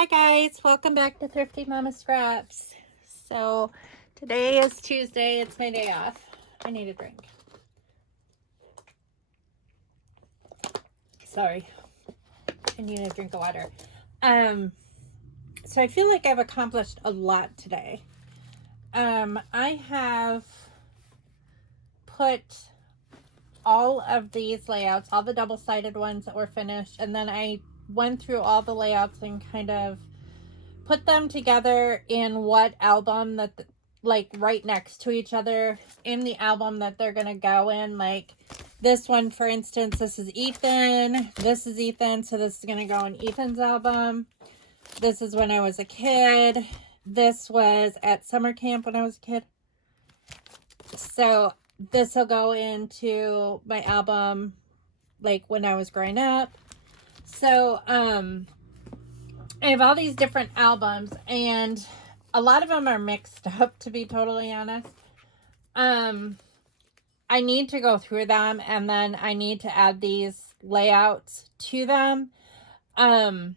Hi guys, welcome back to Thrifty Mama Scraps. So today is Tuesday, it's my day off. I need a drink. Sorry, I need a drink of water. So I feel like I've accomplished a lot today. I have put all of these layouts, all the double-sided ones that were finished, and then I went through all the layouts and kind of put them together in what album that like right next to each other in the album that they're gonna go in. Like this one, for instance, this is Ethan, this is Ethan, so this is gonna go in Ethan's album. This is when I was a kid. This was at summer camp when I was a kid, so this will go into my album like when I was growing up. So I have all these different albums, and a lot of them are mixed up, to be totally honest. I need to go through them, and then I need to add these layouts to them. But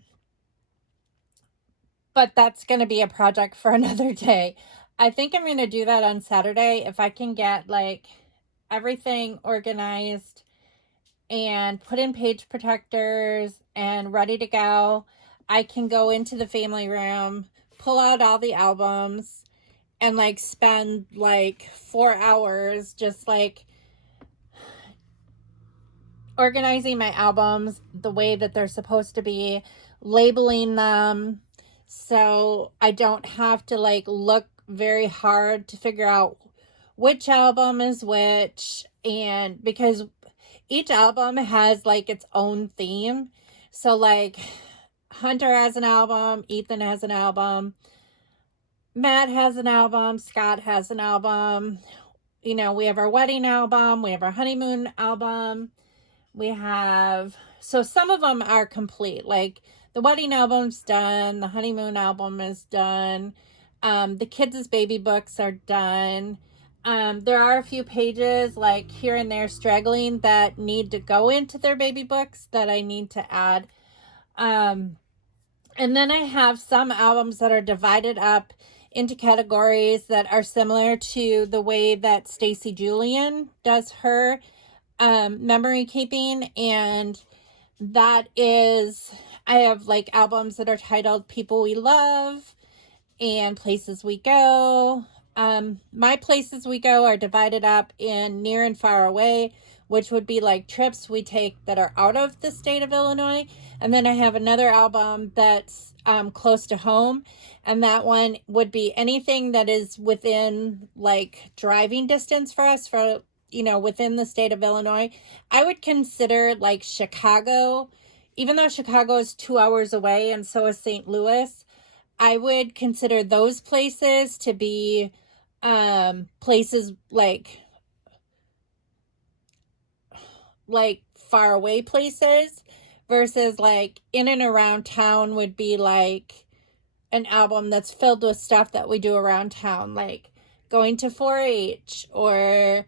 that's going to be a project for another day. I think I'm going to do that on Saturday if I can get like everything organized and put in page protectors and ready to go. I can go into the family room, pull out all the albums, and like spend like 4 hours just like organizing my albums the way that they're supposed to be, labeling them so I don't have to like look very hard to figure out which album is which, and because each album has like its own theme. So like Hunter has an album, Ethan has an album, Matt has an album, Scott has an album. You know, we have our wedding album, we have our honeymoon album. We have, so some of them are complete. Like the wedding album's done, the honeymoon album is done. The kids' baby books are done. There are a few pages like here and there straggling that need to go into their baby books that I need to add. And then I have some albums that are divided up into categories that are similar to the way that Stacy Julian does her memory keeping. And that is, I have like albums that are titled People We Love and Places We Go. My places we go are divided up in near and far away, which would be like trips we take that are out of the state of Illinois. And then I have another album that's close to home, and that one would be anything that is within like driving distance for us, for within the state of Illinois. I would consider like Chicago, even though Chicago is 2 hours away and so is St. Louis, I would consider those places to be places like far away places, versus like in and around town would be like an album that's filled with stuff that we do around town, like going to 4-H or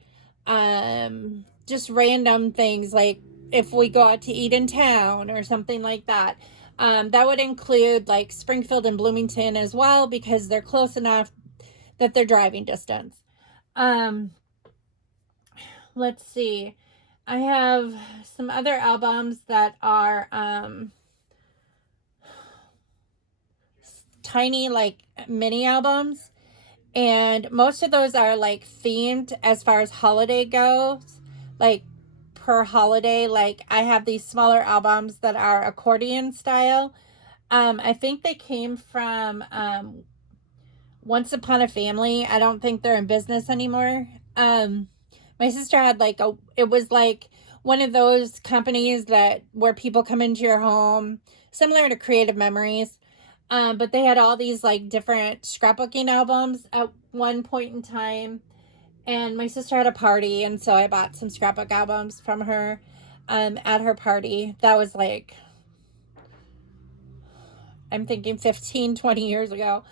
just random things, like if we go out to eat in town or something like that. That would include like Springfield and Bloomington as well, because they're close enough that they're driving distance. Let's see. I have some other albums that are tiny, like mini albums. And most of those are like themed as far as holiday goes. Like per holiday, like I have these smaller albums that are accordion style. I think they came from Once Upon a Family. I don't think they're in business anymore. My sister had like it was like one of those companies that where people come into your home, similar to Creative Memories. But they had all these like different scrapbooking albums at one point in time. And my sister had a party, and so I bought some scrapbook albums from her at her party. That was like, I'm thinking 15, 20 years ago.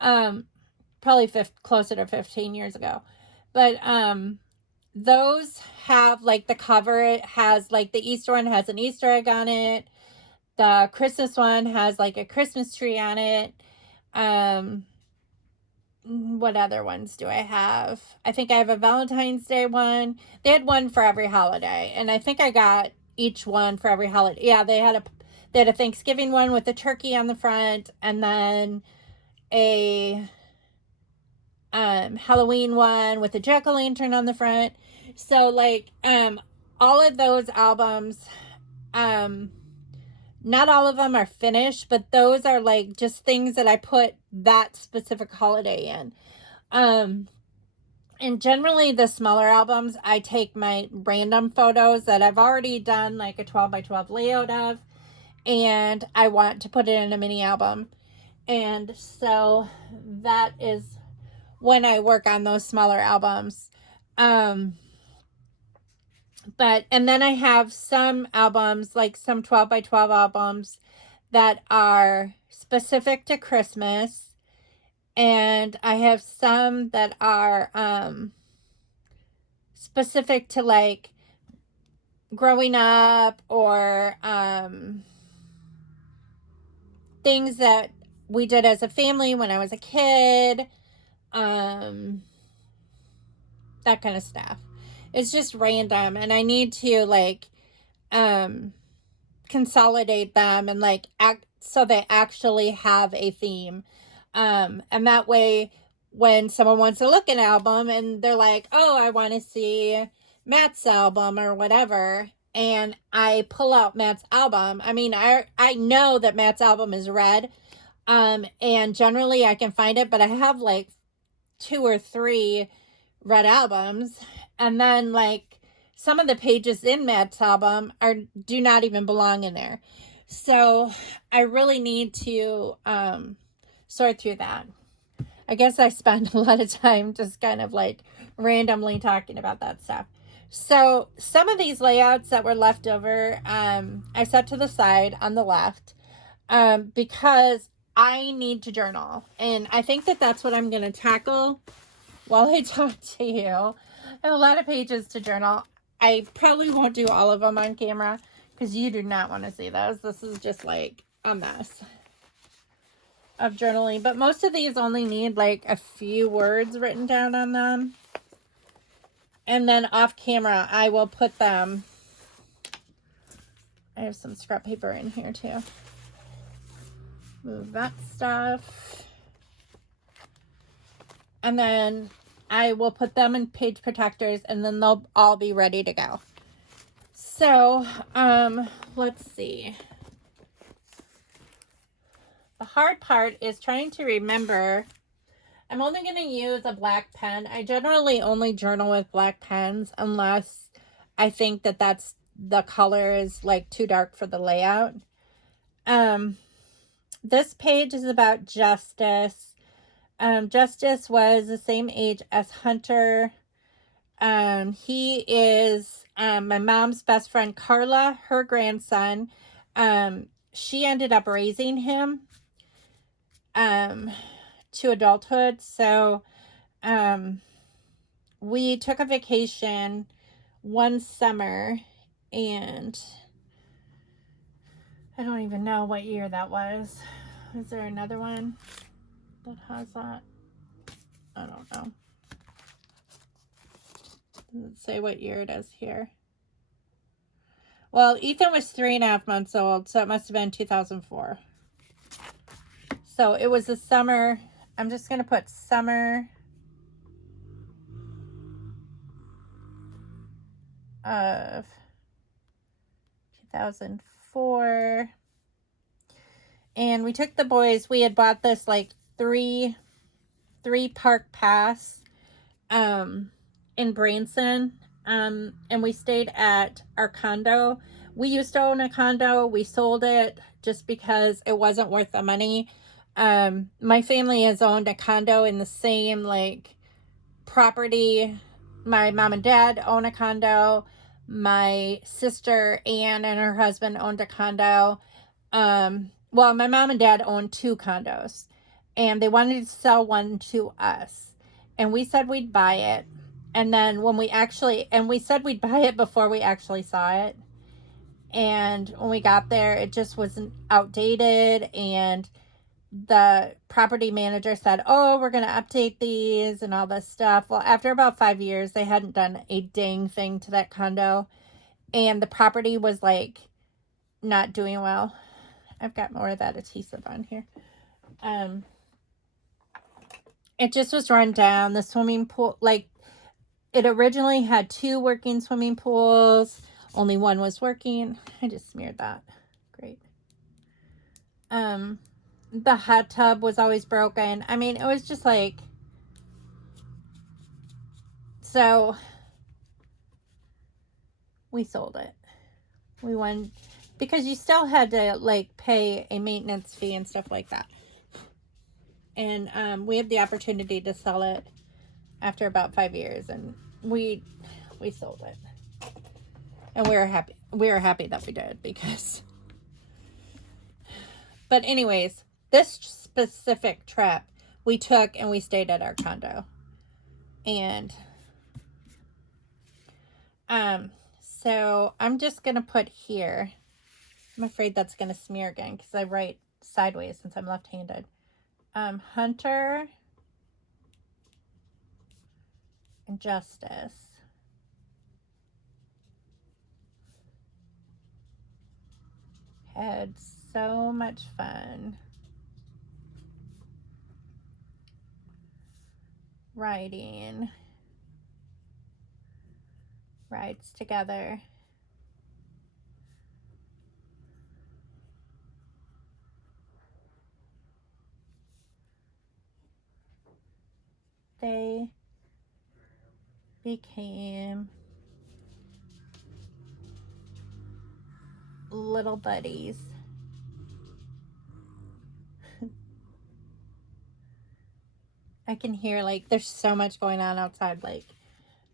Probably closer to 15 years ago. But those have like the cover, it has like the Easter one has an Easter egg on it. The Christmas one has like a Christmas tree on it. What other ones do I have? I think I have a Valentine's Day one. They had one for every holiday, and I think I got each one for every holiday. Yeah, they had a Thanksgiving one with a turkey on the front, and then a Halloween one with a jack-o'-lantern on the front. So like all of those albums, not all of them are finished, but those are like just things that I put that specific holiday in. And generally the smaller albums, I take my random photos that I've already done like a 12 by 12 layout of, and I want to put it in a mini album. And so that is when I work on those smaller albums. And then I have some albums, like some 12 by 12 albums that are specific to Christmas. And I have some that are specific to like growing up, or things that we did as a family when I was a kid. That kind of stuff. It's just random, and I need to like consolidate them and like act so they actually have a theme. And that way when someone wants to look at an album and they're like, oh, I want to see Matt's album or whatever, and I pull out Matt's album. I mean, I know that Matt's album is red, and generally I can find it, but I have like 2 or 3 red albums, and then like some of the pages in Matt's album do not even belong in there. So I really need to sort through that. I guess I spend a lot of time just kind of like randomly talking about that stuff. So some of these layouts that were left over, I set to the side on the left, because I need to journal. And I think that that's what I'm going to tackle while I talk to you. I have a lot of pages to journal. I probably won't do all of them on camera because you do not want to see those. This is just like a mess of journaling. But most of these only need like a few words written down on them. And then off camera, I will put them. I have some scrap paper in here too. Move that stuff. And then I will put them in page protectors, and then they'll all be ready to go. So, let's see. The hard part is trying to remember. I'm only going to use a black pen. I generally only journal with black pens unless I think that the color is like too dark for the layout. This page is about Justice. Justice was the same age as Hunter. He is my mom's best friend Carla, her grandson. She ended up raising him to adulthood. So we took a vacation one summer, and I don't even know what year that was. Is there another one that has that? I don't know. Doesn't say what year it is here. Well, Ethan was 3.5 months old, so it must have been 2004. So it was the summer. I'm just going to put summer of 2004. And we took the boys. We had bought this like three park pass in Branson, and we stayed at our condo. We used to own a condo. We sold it just because it wasn't worth the money. My family has owned a condo in the same like property. My mom and dad own a condo. My sister Ann and her husband owned a condo. Well, my mom and dad owned 2 condos, and they wanted to sell one to us, and we said we'd buy it. And then when we said we'd buy it before we actually saw it. And when we got there, it just was outdated, and the property manager said, oh, we're going to update these and all this stuff. Well, after about 5 years, they hadn't done a dang thing to that condo, and the property was like not doing well. I've got more of that adhesive on here. It just was run down. The swimming pool, like, it originally had 2 working swimming pools. Only one was working. I just smeared that. Great. The hot tub was always broken. I mean, it was just like, so we sold it. We won because you still had to like pay a maintenance fee and stuff like that. And we had the opportunity to sell it after about 5 years, and we sold it. And we were happy. We were happy that we did, because, but anyways, this specific trip we took and we stayed at our condo. And so I'm just going to put here, I'm afraid that's going to smear again because I write sideways since I'm left-handed. Hunter and Justice had so much fun riding rides together. They became little buddies. I can hear, like, there's so much going on outside. Like,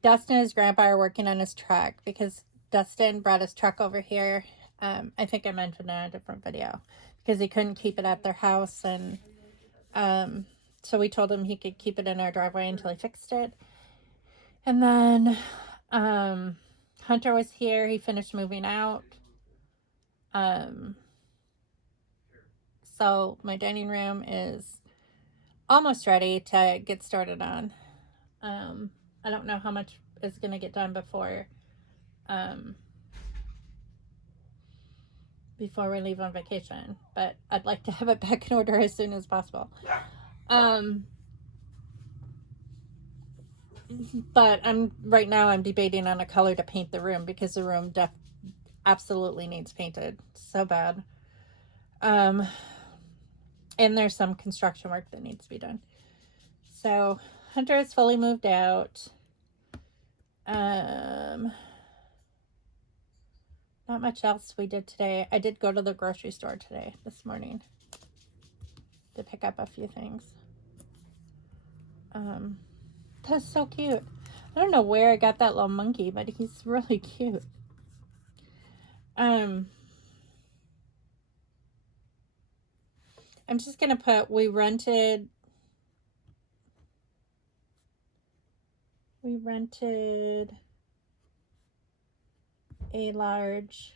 Dustin and his grandpa are working on his truck because Dustin brought his truck over here. I think I mentioned in a different video, because he couldn't keep it at their house, and so we told him he could keep it in our driveway until he fixed it. And then Hunter was here. He finished moving out. So my dining room is almost ready to get started on. I don't know how much is going to get done before we leave on vacation, but I'd like to have it back in order as soon as possible. But right now I'm debating on a color to paint the room, because the room absolutely needs painted so bad. And there's some construction work that needs to be done. So Hunter is fully moved out. Not much else we did today. I did go to the grocery store today, this morning, to pick up a few things. That's so cute. I don't know where I got that little monkey, but he's really cute. I'm just gonna put, we rented a large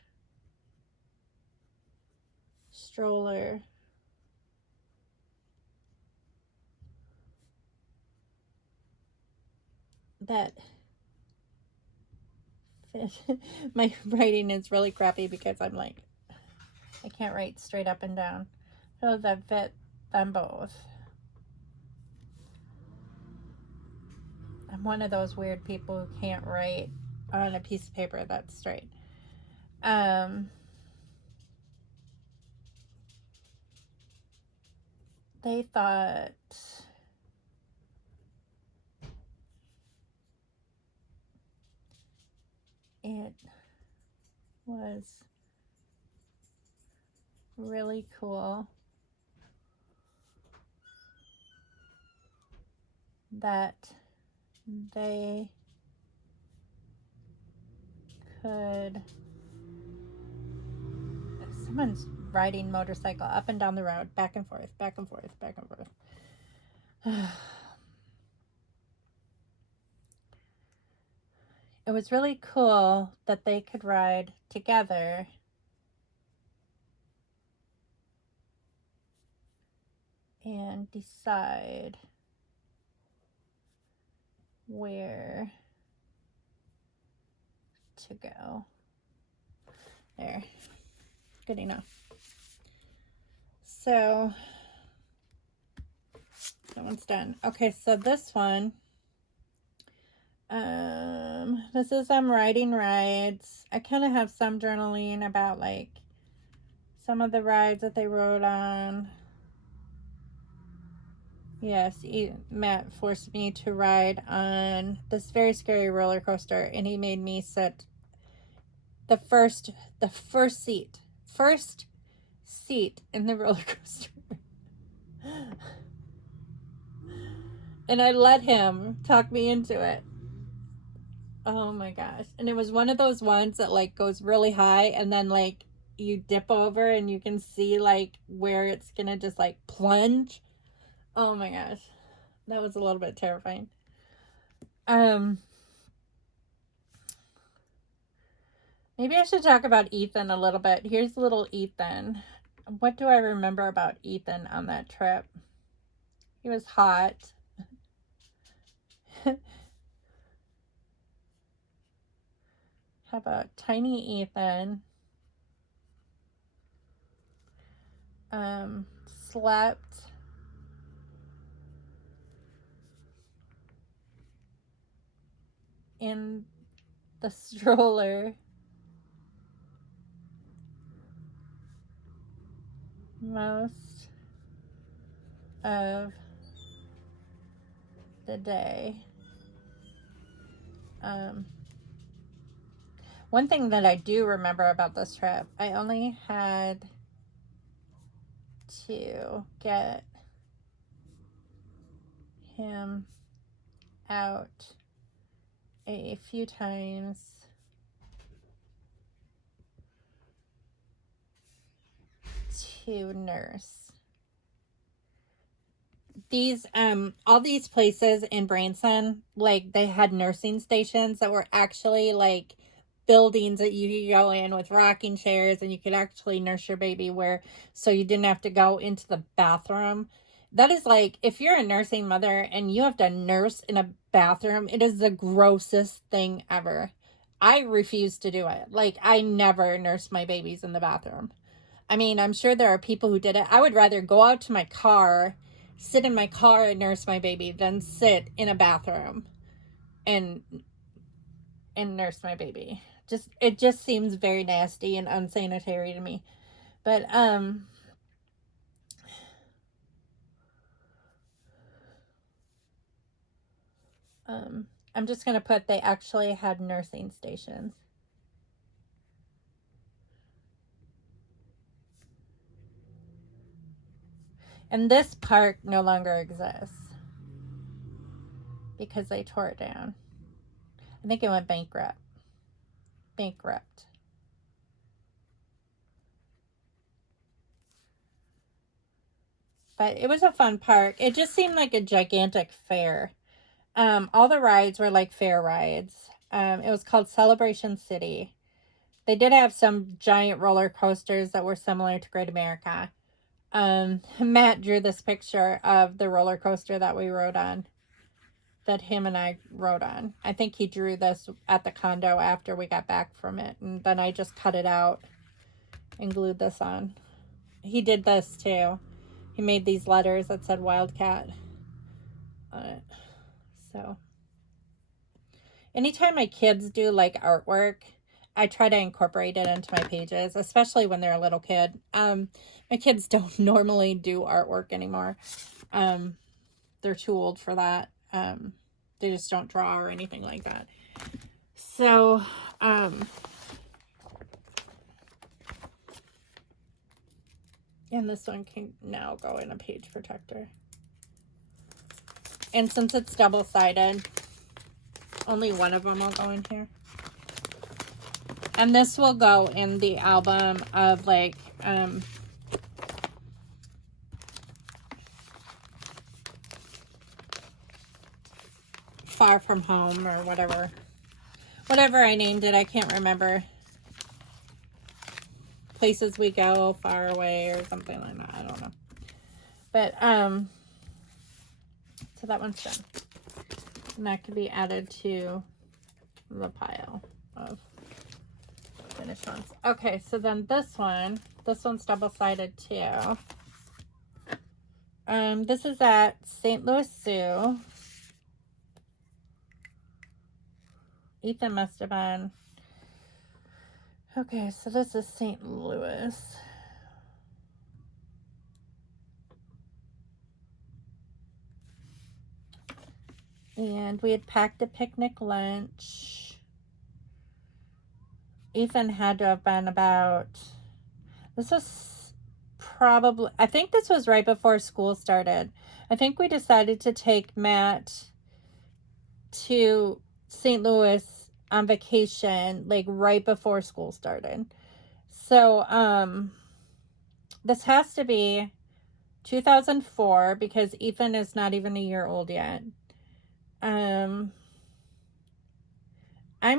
stroller that fit. My writing is really crappy because I'm like, I can't write straight up and down. So that fit them both. I'm one of those weird people who can't write on a piece of paper that's straight. They thought it was really cool that they could, someone's riding motorcycle up and down the road, back and forth, back and forth, back and forth. It was really cool that they could ride together and decide where to go. There. Good enough. So that one's done. Okay, so this one, this is writing rides. I kind of have some journaling about like some of the rides that they rode on. Yes, Matt forced me to ride on this very scary roller coaster, and he made me sit the first seat in the roller coaster. And I let him talk me into it. Oh my gosh. And it was one of those ones that like goes really high and then like you dip over and you can see like where it's gonna just like plunge. Oh my gosh. That was a little bit terrifying. Maybe I should talk about Ethan a little bit. Here's little Ethan. What do I remember about Ethan on that trip? He was hot. How about tiny Ethan? Slept in the stroller most of the day. One thing that I do remember about this trip, I only had to get him out a few times to nurse. These all these places in Branson, like they had nursing stations that were actually like buildings that you could go in with rocking chairs and you could actually nurse your baby so you didn't have to go into the bathroom. That is like, if you're a nursing mother and you have to nurse in a bathroom, it is the grossest thing ever. I refuse to do it. Like, I never nurse my babies in the bathroom. I mean, I'm sure there are people who did it. I would rather go out to my car, sit in my car and nurse my baby than sit in a bathroom and nurse my baby. It just seems very nasty and unsanitary to me. But I'm just gonna put they actually had nursing stations. And this park no longer exists because they tore it down. I think it went bankrupt. But it was a fun park. It just seemed like a gigantic fair. All the rides were like fair rides. It was called Celebration City. They did have some giant roller coasters that were similar to Great America. Matt drew this picture of the roller coaster that we rode on, that him and I rode on. I think he drew this at the condo after we got back from it, and then I just cut it out and glued this on. He did this too. He made these letters that said Wildcat on it. So anytime my kids do like artwork, I try to incorporate it into my pages, especially when they're a little kid. My kids don't normally do artwork anymore. They're too old for that. They just don't draw or anything like that. So, and this one can now go in a page protector. And since it's double-sided, only one of them will go in here. And this will go in the album of like, Far From Home or whatever. Whatever I named it, I can't remember. Places We Go, Far Away or something like that. I don't know. But, so that one's done. And that can be added to the pile of finished ones. Okay, so then this one's double-sided too. This is at St. Louis Zoo. Ethan must have been. Okay, so this is St. Louis. And we had packed a picnic lunch. Ethan had to have been about, this was probably, I think this was right before school started. I think we decided to take Matt to St. Louis on vacation, like right before school started. So, this has to be 2004 because Ethan is not even a year old yet. I'm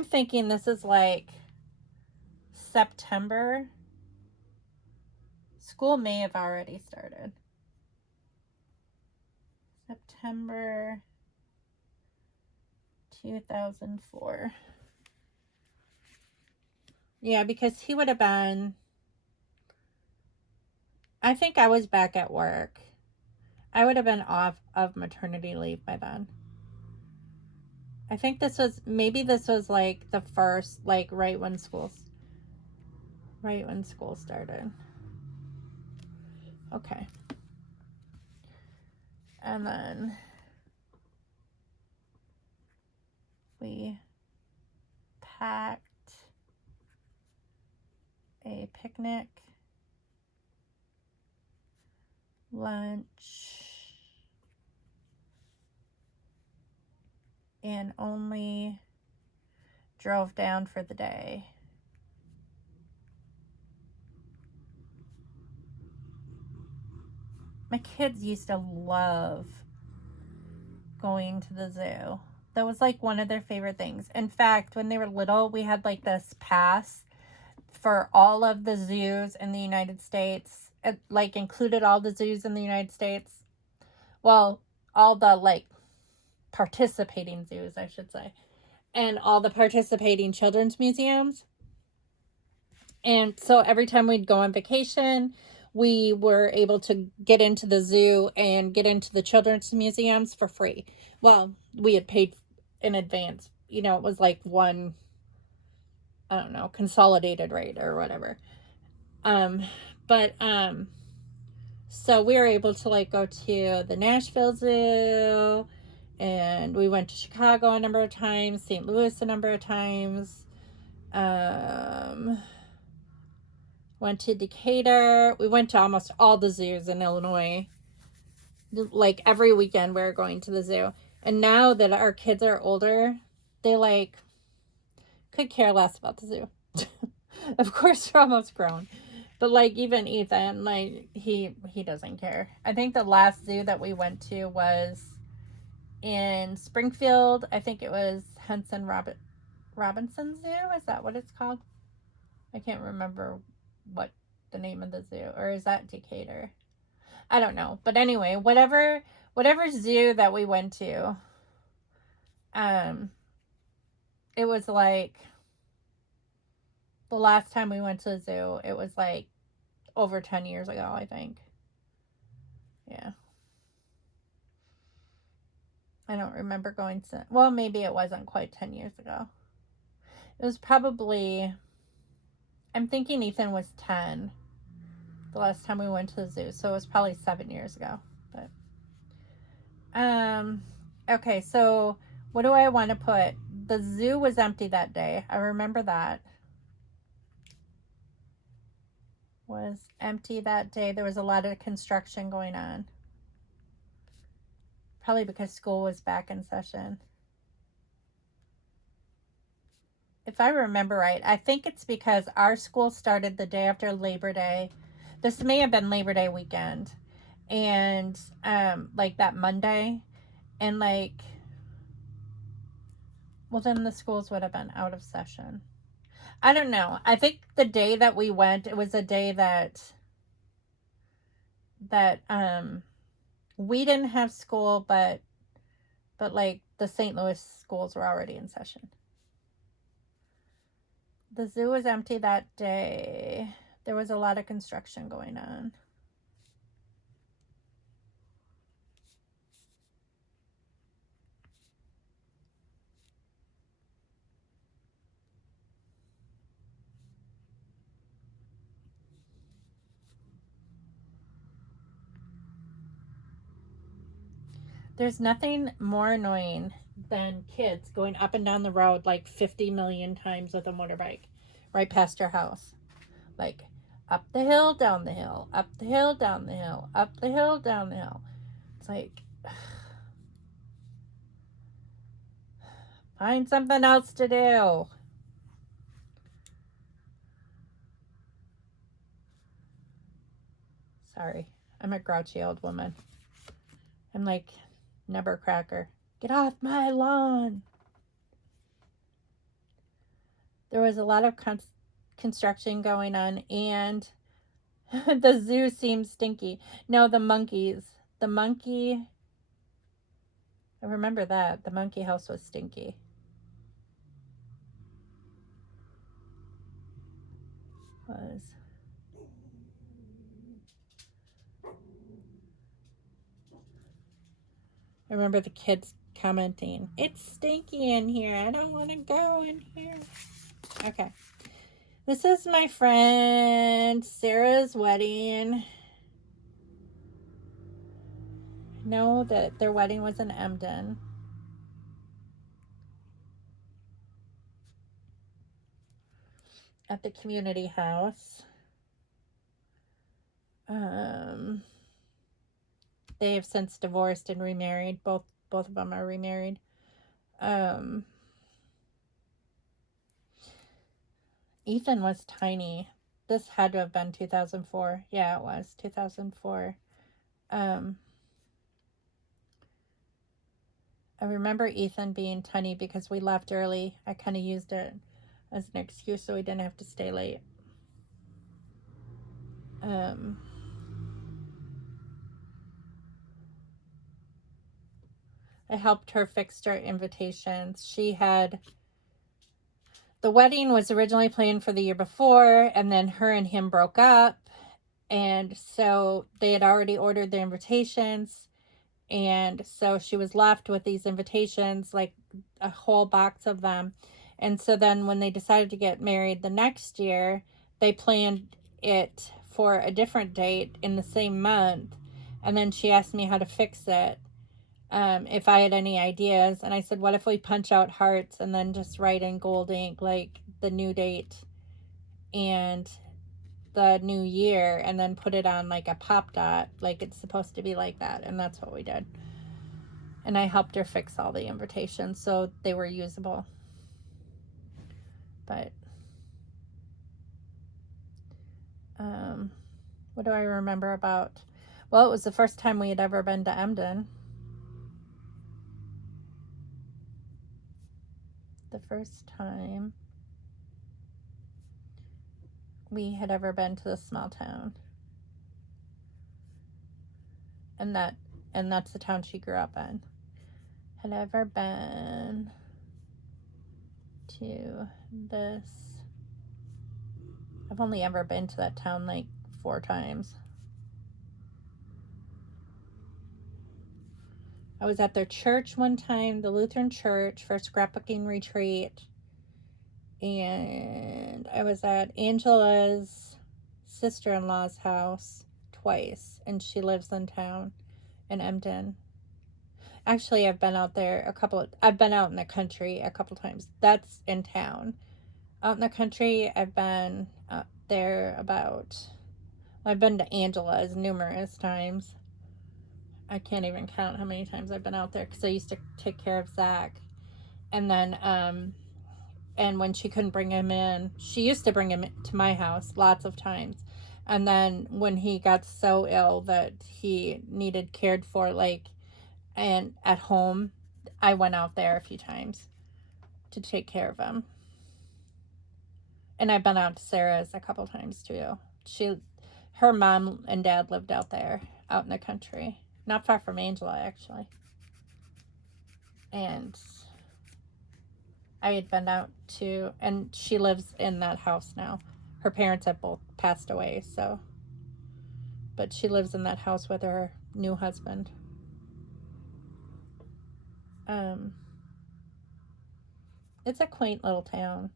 thinking this is like September. School may have already started. September 2004. Yeah, because he would have been, I think I was back at work. I would have been off of maternity leave by then. I think this was like the first, like right when school started. Okay. And then we packed a picnic lunch and only drove down for the day. My kids used to love going to the zoo. That was like one of their favorite things. In fact, when they were little, we had like this pass for all of the zoos in the United States. It like included all the zoos in the United States. Well, all the like participating zoos, I should say. And all the participating children's museums. And so every time we'd go on vacation, we were able to get into the zoo and get into the children's museums for free. Well, we had paid in advance. You know, it was like one, I don't know, consolidated rate or whatever. So we were able to like go to the Nashville Zoo, and we went to Chicago a number of times, St. Louis a number of times. Went to Decatur. We went to almost all the zoos in Illinois. Like every weekend we were going to the zoo. And now that our kids are older, they like could care less about the zoo. Of course, they're almost grown. But like even Ethan, like he doesn't care. I think the last zoo that we went to was in Springfield. I think it was Henson Robinson Zoo. Is that what it's called? I can't remember what the name of the zoo, or is that Decatur? I don't know. But anyway, whatever zoo that we went to, it was like the last time we went to the zoo, it was like over 10 years ago, I think. Yeah. I don't remember going to, well, maybe it wasn't quite 10 years ago. It was probably, I'm thinking Ethan was 10 the last time we went to the zoo, so it was probably 7 years ago. But okay, so what do I want to put? The zoo was empty that day. I remember that. Was empty that day. There was a lot of construction going on. Probably because school was back in session. If I remember right, I think it's because our school started the day after Labor Day. This may have been Labor Day weekend. And like that Monday. And like, well, then the schools would have been out of session. I don't know. I think the day that we went, it was a day that We didn't have school, but like the St. Louis schools were already in session. The zoo was empty that day. There was a lot of construction going on. There's nothing more annoying than kids going up and down the road like 50 million times with a motorbike right past your house. Like up the hill, down the hill, up the hill, down the hill, up the hill, down the hill. It's like, find something else to do. Sorry, I'm a grouchy old woman. I'm like Nubbercracker. Get off my lawn. There was a lot of construction going on, and the zoo seems stinky. No, the monkeys. The monkey. I remember that. The monkey house was stinky. Was. I remember the kids commenting, "It's stinky in here. I don't want to go in here." Okay. This is my friend Sarah's wedding. I know that their wedding was in Emden. At the community house. They have since divorced and remarried. Both of them are remarried. Ethan was tiny. This had to have been 2004. Yeah, it was 2004. I remember Ethan being tiny because we left early. I kind of used it as an excuse so we didn't have to stay late. I helped her fix her invitations. The wedding was originally planned for the year before, and then her and him broke up. And so they had already ordered the invitations. And so she was left with these invitations, like a whole box of them. And so then when they decided to get married the next year, they planned it for a different date in the same month. And then she asked me how to fix it, if I had any ideas. And I said, what if we punch out hearts and then just write in gold ink, like the new date and the new year, and then put it on like a pop dot, like it's supposed to be like that. And that's what we did. And I helped her fix all the invitations so they were usable. But what do I remember about? Well, it was the first time we had ever been to Emden. The first time we had ever been to this small town. And that's the town she grew up in. Had ever been to this. I've only ever been to that town like 4 times. I was at their church one time, the Lutheran church, for a scrapbooking retreat. And I was at Angela's sister-in-law's house twice, and she lives in town in Emden. Actually, I've been out there I've been out in the country a couple times. That's in town. Out in the country, I've been out there I've been to Angela's numerous times. I can't even count how many times I've been out there because I used to take care of Zach. And then, and when she couldn't bring him in, she used to bring him to my house lots of times. And then when he got so ill that he needed cared for, like, and at home, I went out there a few times to take care of him. And I've been out to Sarah's a couple times too. Her mom and dad lived out there, out in the country. not far from Angela, actually. And I had been out to, and she lives in that house now. Her parents have both passed away, so, but she lives in that house with her new husband. It's a quaint little town.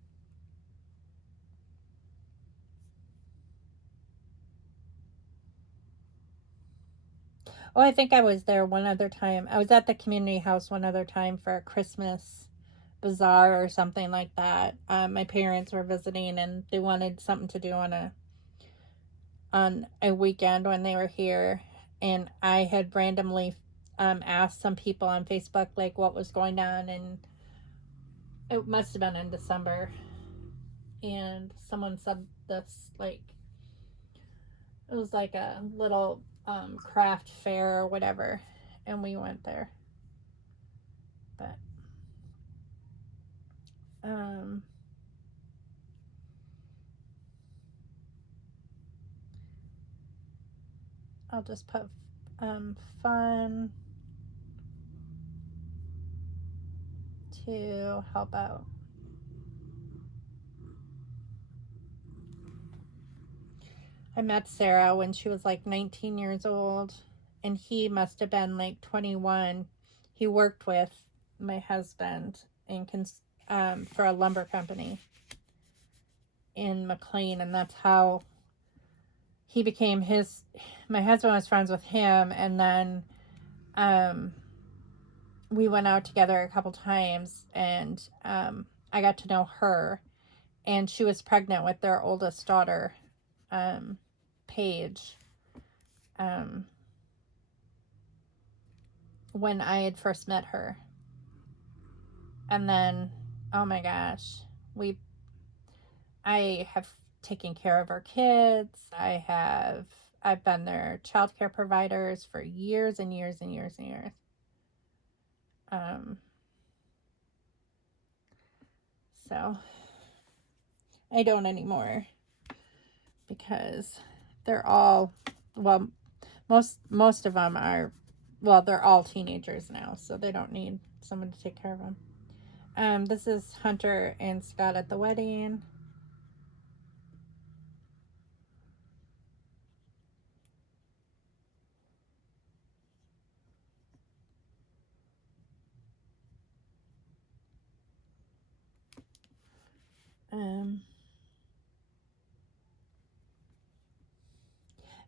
Oh, I think I was there one other time. I was at the community house one other time for a Christmas bazaar or something like that. My parents were visiting and they wanted something to do on a weekend when they were here, and I had randomly asked some people on Facebook like what was going on, and it must have been in December, and someone said this like it was like a little craft fair or whatever, and we went there. But I'll just put fun to help out. I met Sarah when she was like 19 years old, and he must have been like 21. He worked with my husband for a lumber company in McLean, and that's how he became my husband was friends with him, and then we went out together a couple times, and I got to know her, and she was pregnant with their oldest daughter, Paige, when I had first met her. And then, oh my gosh, I have taken care of our kids. I've been their childcare providers for years and years and years and years. So I don't anymore because they're all, well, most of them are, well, they're all teenagers now, so they don't need someone to take care of them. This is Hunter and Scott at the wedding.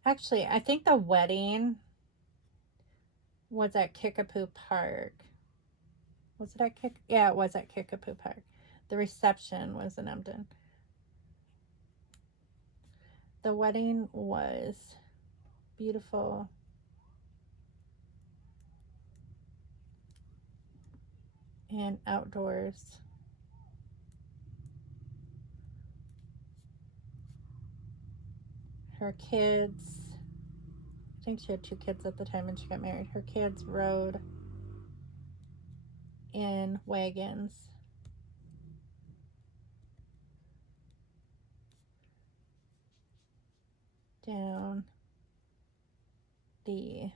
Actually, I think the wedding was at Kickapoo Park. Was it at Yeah, it was at Kickapoo Park. The reception was in Emden. The wedding was beautiful. And outdoors. Her kids, I think she had 2 kids at the time when she got married. Her kids rode in wagons down the,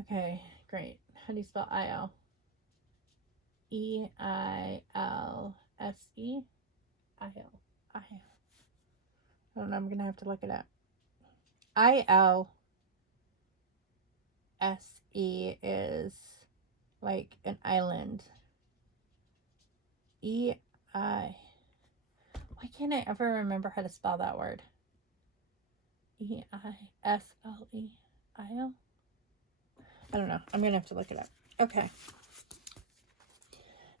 okay, great. How do you spell Aisle? Eilse. Aisle. I don't know, I'm gonna have to look it up. Ilse is like an island. Why can't I ever remember how to spell that word? Eisle. Isle? I don't know. I'm gonna have to look it up. Okay.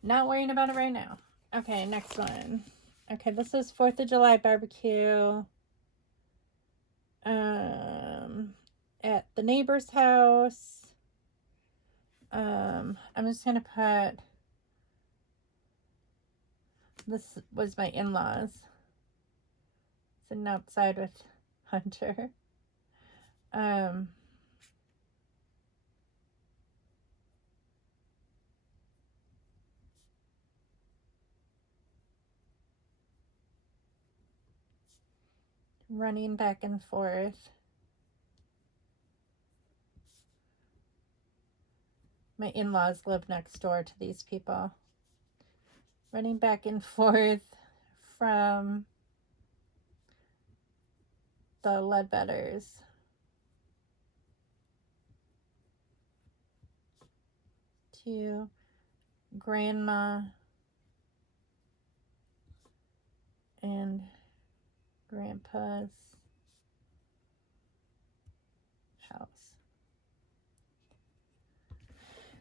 Not worrying about it right now. Okay, next one. Okay, this is 4th of July barbecue. At the neighbor's house. I'm just gonna put, this was my in-laws sitting outside with Hunter. Running back and forth. My in-laws live next door to these people. Running back and forth from the Ledbetters. To Grandma and Grandpa's house.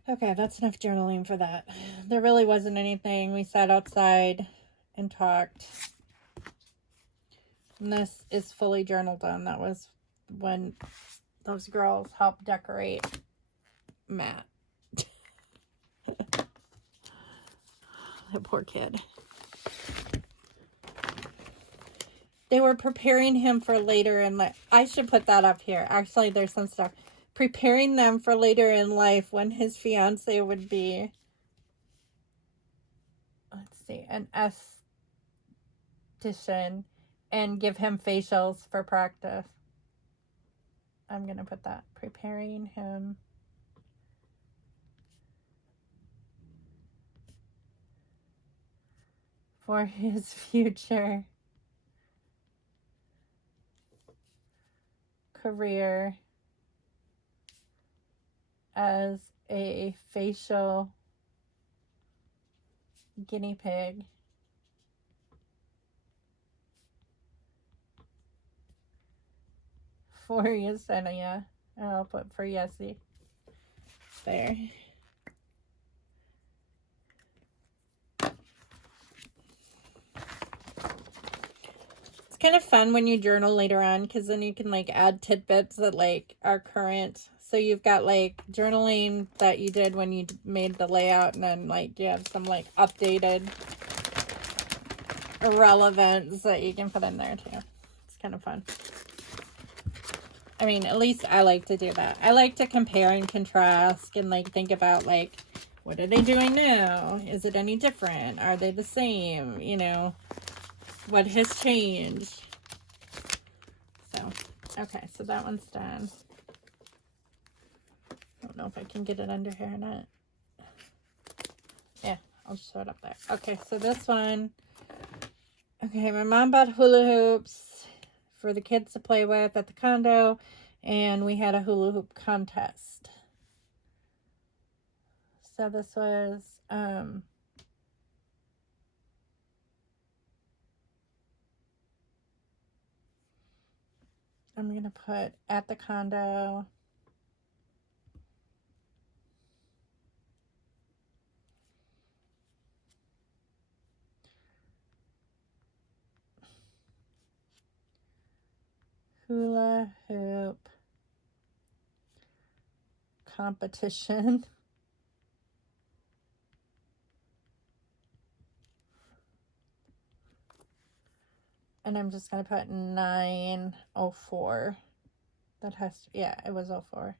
Okay, that's enough journaling for that. There really wasn't anything. We sat outside and talked. And this is fully journaled on. That was when those girls helped decorate Matt. That poor kid. They were preparing him for later in life. I should put that up here. Actually, there's some stuff. Preparing them for later in life when his fiance would be, let's see, an esthetician and give him facials for practice. I'm going to put that. Preparing him for his future career as a facial guinea pig for Yesenia. And I'll put for Yessie there. It's kind of fun when you journal later on, because then you can like add tidbits that like are current. So you've got like journaling that you did when you made the layout, and then like you have some like updated irrelevance that you can put in there too. It's kind of fun. I mean, at least I like to do that. I like to compare and contrast and like think about like, what are they doing now? Is it any different? Are they the same? You know, what has changed? So, okay, so that one's done. I don't know if I can get it under here or not. Yeah, I'll just throw it up there. Okay, so this one. Okay, my mom bought hula hoops for the kids to play with at the condo, and we had a hula hoop contest. So this was I'm going to put at the condo. Hula hoop competition. And I'm just going to put 904. That has to, yeah, it was 04.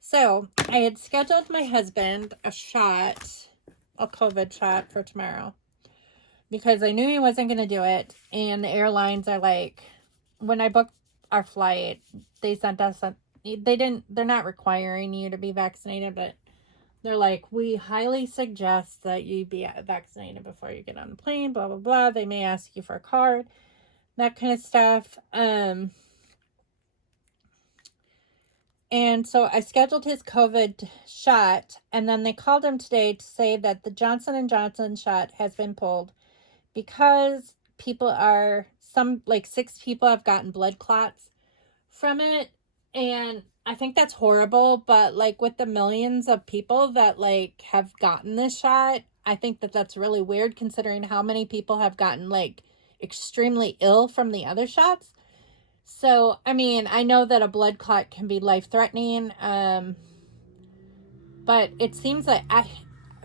So I had scheduled my husband a COVID shot for tomorrow, because I knew he wasn't going to do it. And the airlines are like, when I booked our flight, they sent us they're not requiring you to be vaccinated, but they're like, we highly suggest that you be vaccinated before you get on the plane, blah, blah, blah. They may ask you for a card, that kind of stuff. And so I scheduled his COVID shot, and then they called him today to say that the Johnson & Johnson shot has been pulled because like 6 people have gotten blood clots from it. And I think that's horrible, but like with the millions of people that like have gotten this shot, I think that that's really weird considering how many people have gotten like extremely ill from the other shots. So, I mean, I know that a blood clot can be life-threatening, but it seems like,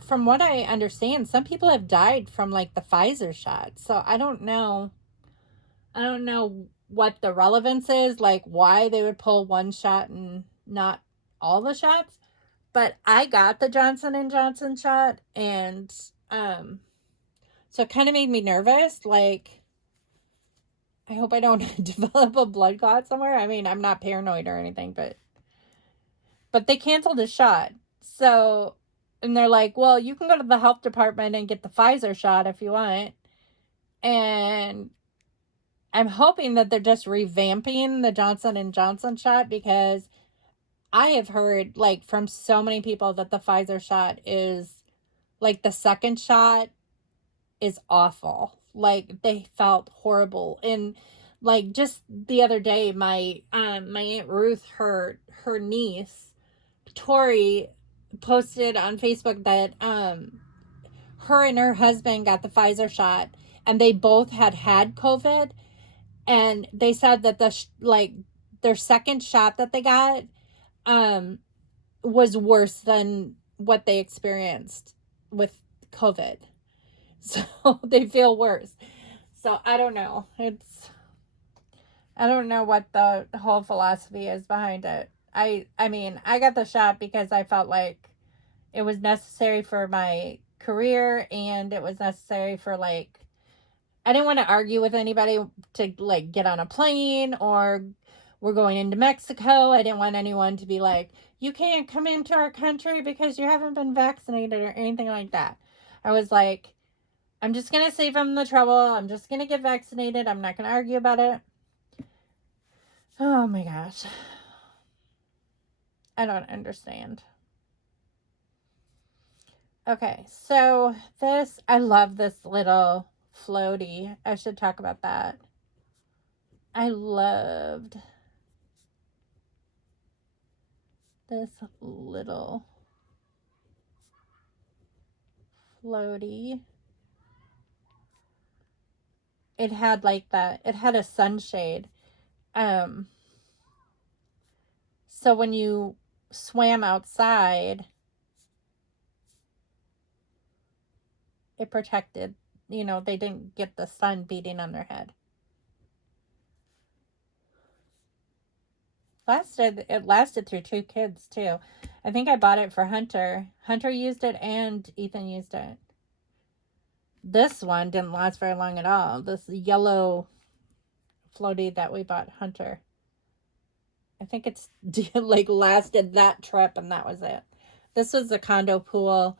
from what I understand, some people have died from, like, the Pfizer shot. So, I don't know what the relevance is, like, why they would pull one shot and not all the shots. But I got the Johnson & Johnson shot, and, so it kind of made me nervous, like, I hope I don't develop a blood clot somewhere. I mean, I'm not paranoid or anything, but they canceled the shot. So, and they're like, well, you can go to the health department and get the Pfizer shot if you want. And I'm hoping that they're just revamping the Johnson and Johnson shot, because I have heard like from so many people that the Pfizer shot is like the second shot is awful. Like they felt horrible. And like just the other day, my Aunt Ruth, her niece, Tori, posted on Facebook that her and her husband got the Pfizer shot, and they both had COVID, and they said that like their second shot that they got um was worse than what they experienced with COVID. So they feel worse. So I don't know. I don't know what the whole philosophy is behind it. I mean, I got the shot because I felt like it was necessary for my career, and it was necessary for like I didn't want to argue with anybody to like get on a plane, or we're going into Mexico. I didn't want anyone to be like, you can't come into our country because you haven't been vaccinated or anything like that. I was like, I'm just going to save them the trouble. I'm just going to get vaccinated. I'm not going to argue about it. Oh my gosh. I don't understand. Okay, so I love this little floaty. I should talk about that. I loved this little floaty. It had it had a sunshade. Um, so when you swam outside, it protected, they didn't get the sun beating on their head. It lasted through 2 kids too. I think I bought it for Hunter. Hunter used it and Ethan used it. This one didn't last very long at all. This yellow floaty that we bought Hunter, I think it's like lasted that trip and that was it. This was the condo pool.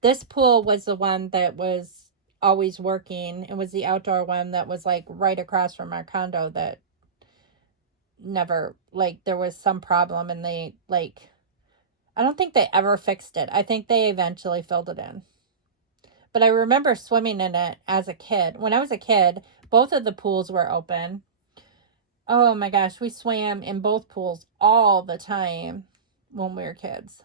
This pool was the one that was always working. It was the outdoor one that was like right across from our condo that never, like, there was some problem, and they like, I don't think they ever fixed it. I think they eventually filled it in. But I remember swimming in it as a kid. When I was a kid, both of the pools were open. Oh my gosh, we swam in both pools all the time when we were kids.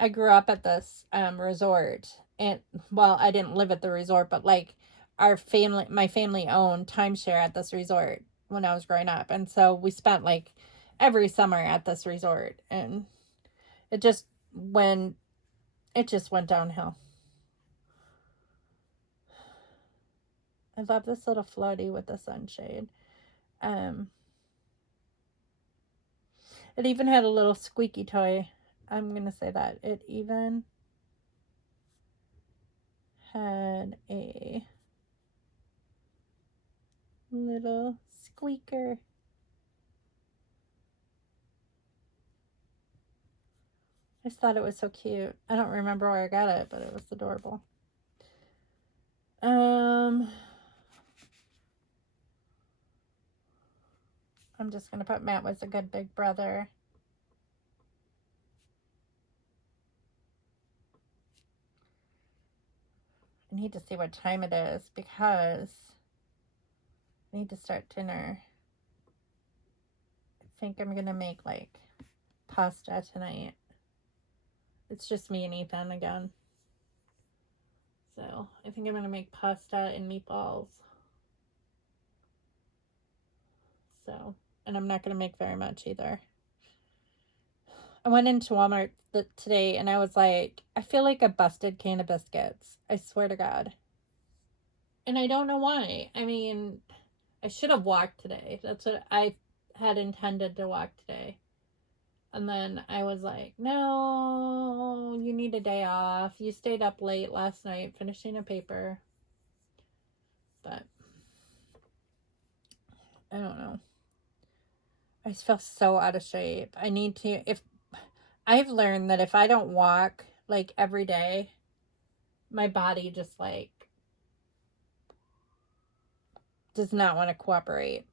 I grew up at this resort, and well, I didn't live at the resort, but like my family owned timeshare at this resort when I was growing up, and so we spent like every summer at this resort, and it just went downhill. I love this little floaty with the sunshade. Um, it even had a little squeaky toy. I'm gonna say that it even had a little squeaker. I just thought it was so cute. I don't remember where I got it, but it was adorable. I'm just gonna put Matt was a good big brother. I need to see what time it is because I need to start dinner. I think I'm gonna make like pasta tonight. It's just me and Ethan again. So I think I'm gonna make pasta and meatballs. So, and I'm not gonna make very much either. I went into Walmart today and I was like, I feel like a busted can of biscuits. I swear to God. And I don't know why. I mean, I should have walked today. That's what I had intended to walk today. And then I was like, no, you need a day off. You stayed up late last night finishing a paper. But I don't know. I just feel so out of shape. I need to, if I've learned that if I don't walk like every day, my body just like does not want to cooperate.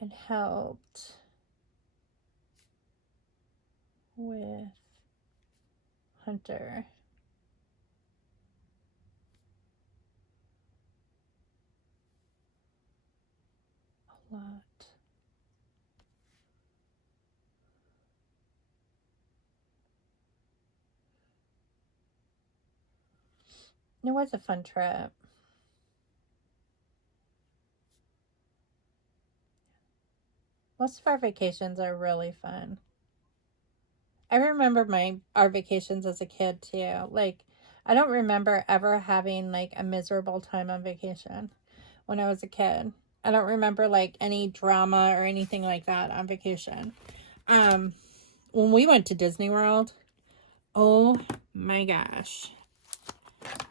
It helped with Hunter. A lot. It was a fun trip. Most of our vacations are really fun. I remember our vacations as a kid too. Like, I don't remember ever having like a miserable time on vacation when I was a kid. I don't remember like any drama or anything like that on vacation. Um, when we went to Disney World, oh my gosh.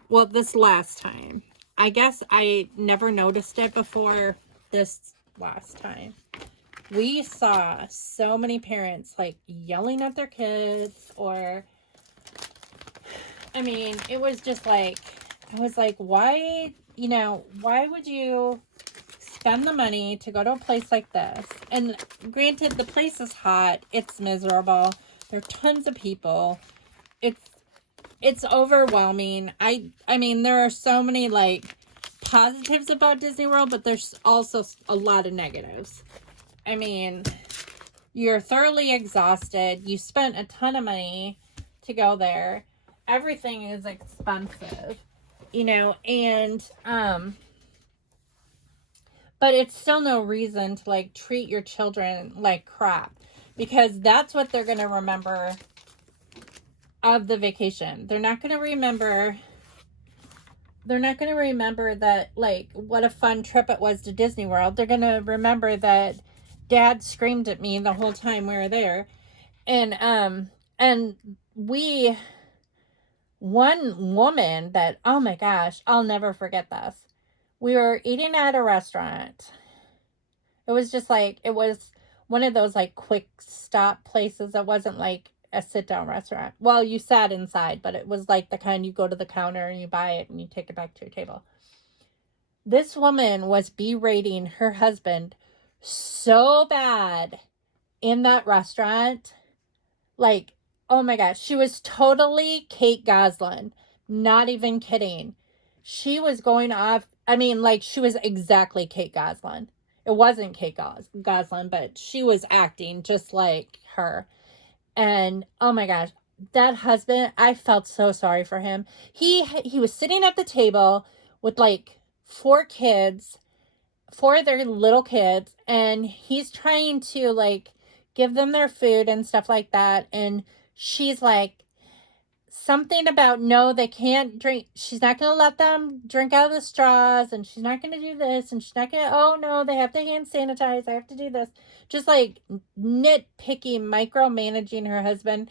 Well, this last time. I guess I never noticed it before this last time. We saw so many parents like yelling at their kids, or I mean, it was just like, I was like, why, why would you spend the money to go to a place like this? And granted, the place is hot, it's miserable, there are tons of people, it's overwhelming. I mean, there are so many like positives about Disney World, but there's also a lot of negatives. I mean, you're thoroughly exhausted. You spent a ton of money to go there. Everything is expensive, and but it's still no reason to like treat your children like crap, because that's what they're going to remember of the vacation. They're not going to remember that like what a fun trip it was to Disney World. They're going to remember that Dad screamed at me the whole time we were there. And one woman that, oh my gosh, I'll never forget this. We were eating at a restaurant. It was just like, it was one of those like quick stop places. It wasn't like a sit down restaurant. Well, you sat inside, but it was like the kind you go to the counter and you buy it and you take it back to your table. This woman was berating her husband so bad in that restaurant. Like, oh my gosh, she was totally Kate Gosselin. Not even kidding. She was going off. I mean, like, she was exactly Kate Gosselin. It wasn't Kate Gosselin, but she was acting just like her. And oh my gosh, that husband, I felt so sorry for him. He was sitting at the table with like four of their little kids, and he's trying to like give them their food and stuff like that. And she's like, something about, no, they can't drink. She's not going to let them drink out of the straws, and she's not going to do this, and she's not going to, oh no, they have to hand sanitize. I have to do this. Just like nitpicky, micromanaging her husband,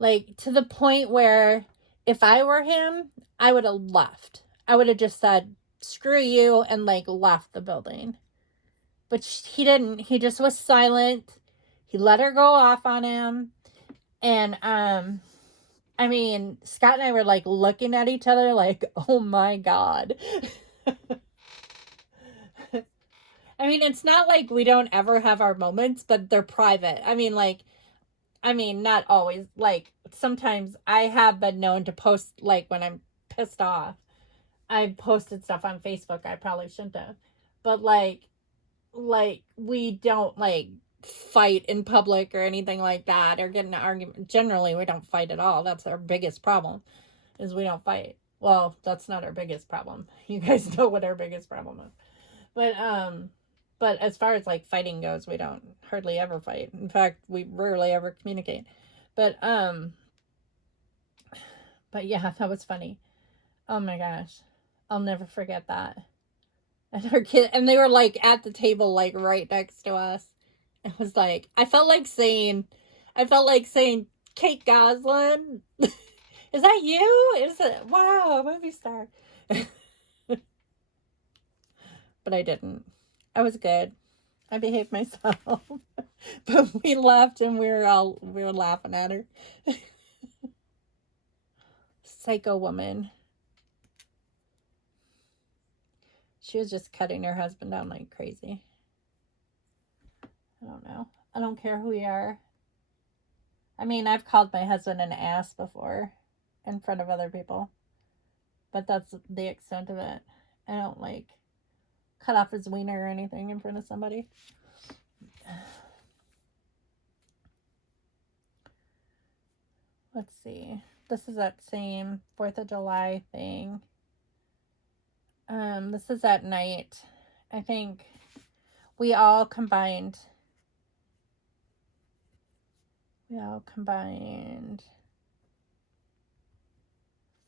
like to the point where if I were him, I would have left. I would have just said, screw you, and like left the building. But he didn't. He just was silent. He let her go off on him. And, I mean, Scott and I were like looking at each other like, oh my God. I mean, it's not like we don't ever have our moments, but they're private. I mean, not always. Like, sometimes I have been known to post, like, when I'm pissed off. I posted stuff on Facebook I probably shouldn't have. But, like, we don't, like, fight in public or anything like that, or get in an argument. Generally, we don't fight at all. That's our biggest problem, is we don't fight. Well, that's not our biggest problem. You guys know what our biggest problem is. But as far as like fighting goes, we don't hardly ever fight. In fact, we rarely ever communicate. But yeah, that was funny. Oh my gosh, I'll never forget that. And our kid, and they were like at the table, like right next to us. It was like, I felt like saying Kate Gosselin. Is that you? Is it? Wow, movie star. But I didn't. I was good. I behaved myself. But we left and we were laughing at her. Psycho woman. She was just cutting her husband down like crazy. I don't know. I don't care who you are. I mean, I've called my husband an ass before in front of other people, but that's the extent of it. I don't like cut off his wiener or anything in front of somebody. Let's see. This is that same 4th of July thing. This is at night. I think we all combined.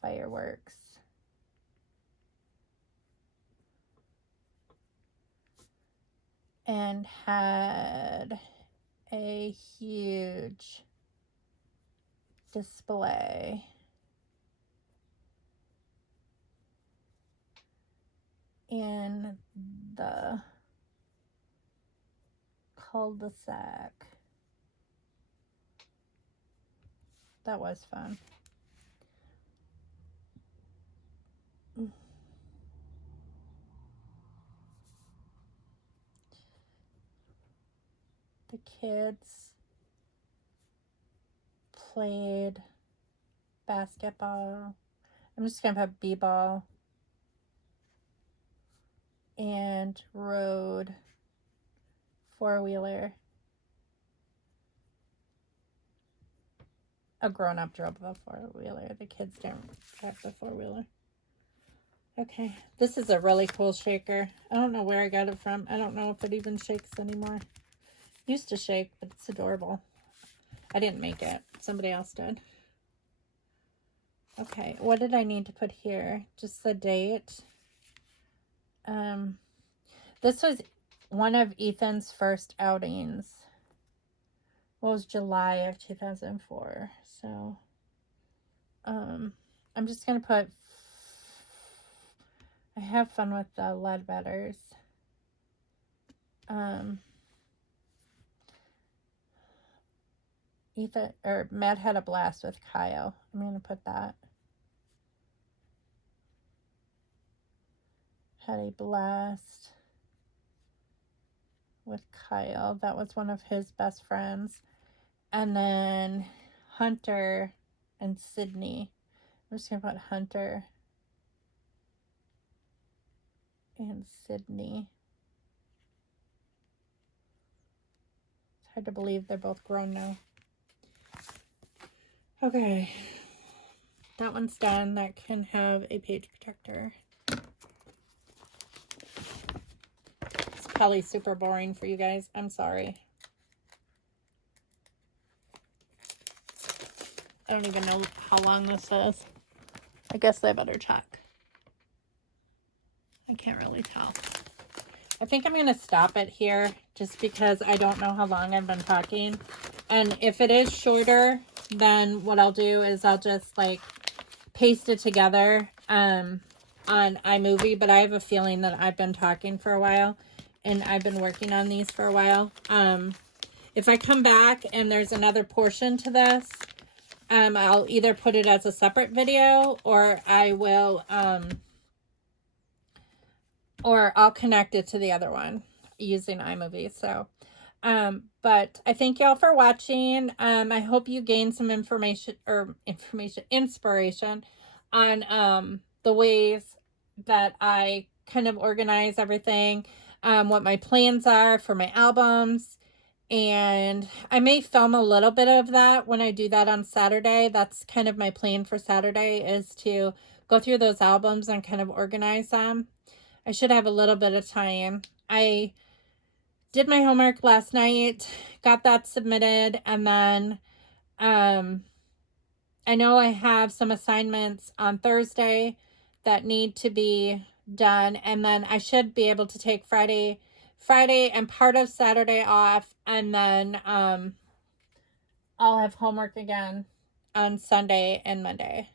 Fireworks. And had a huge display. In the cul-de-sac. That was fun. The kids played basketball. I'm just going to put b-ball. And rode four-wheeler. A grown-up drove a four-wheeler. The kids didn't drive the four-wheeler. Okay, this is a really cool shaker. I don't know where I got it from. I don't know if it even shakes anymore. Used to shake, but it's adorable. I didn't make it. Somebody else did. Okay, what did I need to put here? Just the date. This was one of Ethan's first outings. Well, it was July of 2004. So, I'm just going to put, I have fun with the Leadbetters. Matt had a blast with Kyle. I'm going to put that. Had a blast with Kyle. That was one of his best friends. And then Hunter and Sydney. I'm just going to put Hunter and Sydney. It's hard to believe they're both grown now. Okay. That one's done. That can have a page protector. It's probably super boring for you guys. I'm sorry. I don't even know how long this is. I guess I better check. I can't really tell. I think I'm going to stop it here just because I don't know how long I've been talking. And if it is shorter, then what I'll do is I'll just like paste it together on iMovie. But I have a feeling that I've been talking for a while and I've been working on these for a while. If I come back and there's another portion to this, I'll either put it as a separate video or I will, or I'll connect it to the other one using iMovie. So, but I thank y'all for watching. I hope you gained some inspiration on, the ways that I kind of organize everything, what my plans are for my albums. And I may film a little bit of that when I do that on Saturday. That's kind of my plan for Saturday, is to go through those albums and kind of organize them. I should have a little bit of time. I did my homework last night, got that submitted, and then I know I have some assignments on Thursday that need to be done, and then I should be able to take Friday and part of Saturday off, and then I'll have homework again on Sunday and Monday.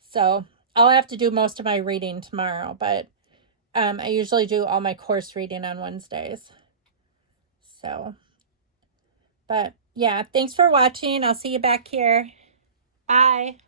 So I'll have to do most of my reading tomorrow, but I usually do all my course reading on Wednesdays. So, but yeah, thanks for watching. I'll see you back here. Bye.